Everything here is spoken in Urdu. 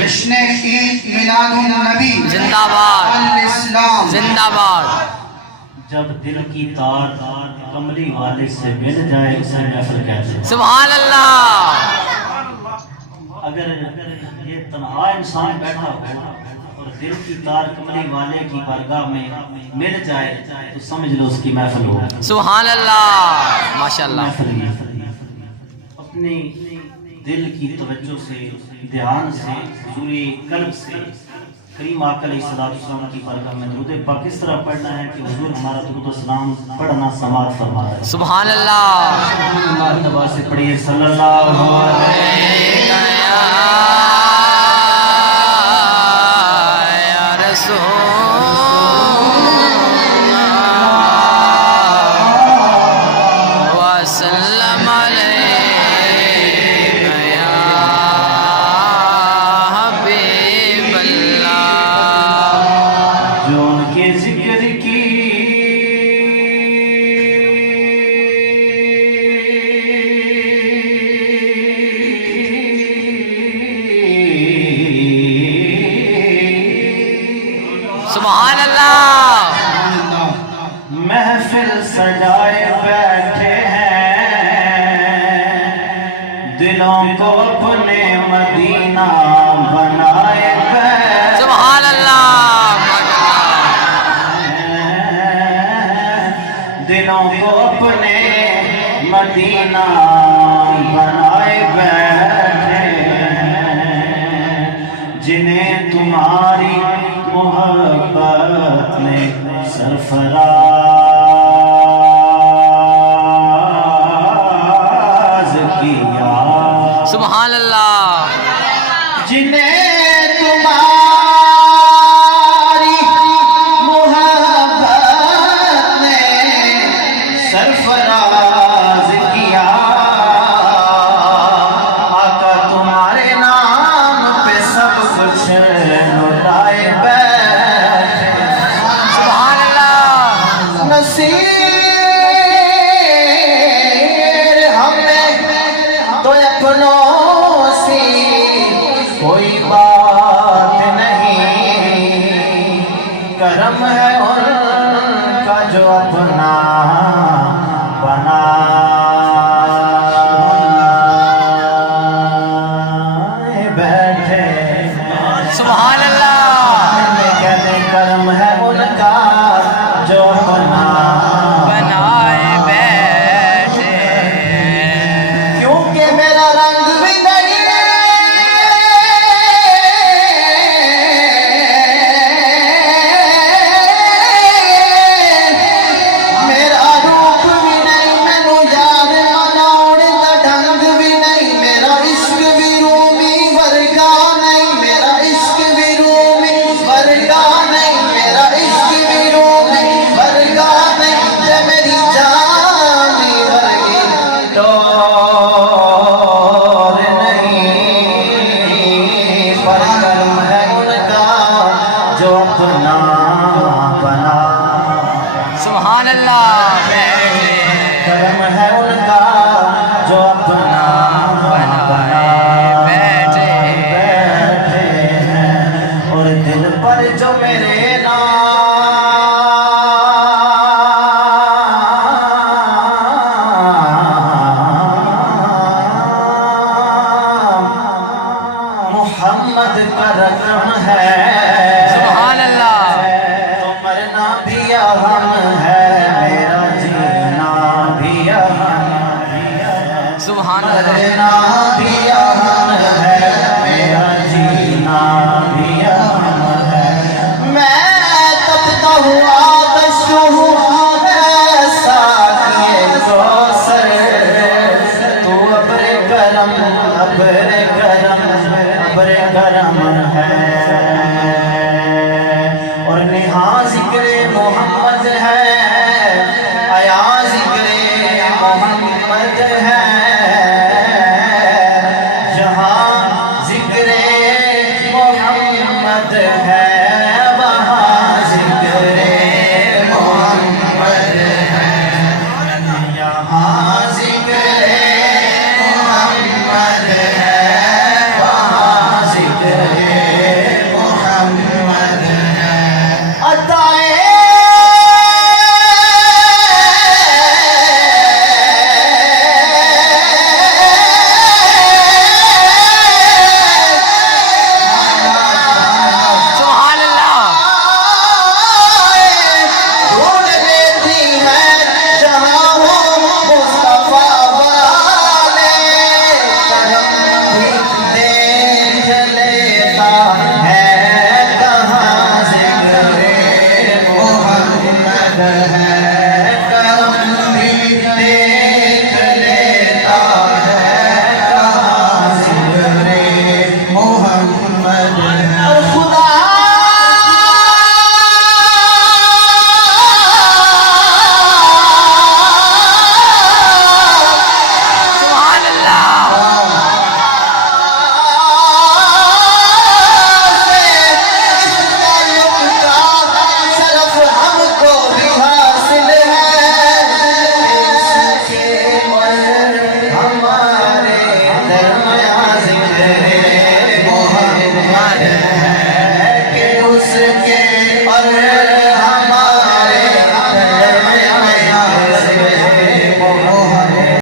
جشن عید میلاد النبی زندہ باد الاسلام زندہ باد جب دل کی تار کملی والے سے مل جائے اسے محفل کہتے ہیں. سبحان اللہ. اگر یہ تنہا انسان بیٹھا ہو اور دل کی تار کملی والے کی بارگاہ میں مل جائے تو سمجھ لو اس کی محفل ہو. سبحان اللہ ماشاءاللہ. اپنی دل کی توجہ سے دھیان سے حضور قلب سے کریم آقا علیہ السلام کی بارگاہ میں درود پاک اس طرح پڑھنا ہے کہ حضور ہمارا درود و سلام پڑھنا سماعت فرما ہے. سبحان اللہ. اللہ نواز سے پڑھیے صلی اللہ علیہ وسلم جو ان کے ذکر کی سبحان اللہ. محفل سجائے بیٹھے ہیں دلوں کو اپنے مدینہ بنائے بیٹھے. سبحان اللہ. دلوں کو اپنے مدینہ بنائے بیٹھے جنہیں تمہاری محبت نے سرفراز کیا. سبحان اللہ. جنہیں تمہاری محبت نے سرفراز کیا. آقا تمہارے نام پہ سب کچھ لٹائے بیٹھے. سبحان اللہ. نصیر ہمیں تو اپنوں سی کوئی بات نہیں. کرم ہے ان کا جو اپنا بنا بیٹھے. سبحان اللہ. کہتے کرم ہے ان کا جو اپنا بنائے بیٹھے. کیونکہ میرا رنگ بھی نہیں میرا روپ بھی نہیں مینو یار مناؤ دا ڈھنگ بھی نہیں. میرا عشق بھی رومی ورگا نہیں. میرا عشق بھی رومی ورگا نہیں. میرا عشق بھی رومی ورگا نہیں. تے میری جان بھی ورگی ٹور نہیں. پر کرم ہے ان کا جو اپنا بنا. سبحان اللہ. کرم ہے ان کا جو اپنا بنا بیٹھے. بیٹھے ہیں. اور دل پر جو میرے نام محمد کا رقم ہے. سبحان اللہ. تو مرنا بھی اہم ہے میرا جینا بھی اہم ہے. سبحان اللہ. مرنا بھی اہم ہے میرا جینا بھی اہم ہے. میں تپتا ہوا آتش ہوں ایسا کیے کوثر. تو ابر کرم ابر کرم ابر کرم ہے. اور نہاں ذکر محمد ہے آیا ذکر محمد ہے. جہاں ذکر محمد ہے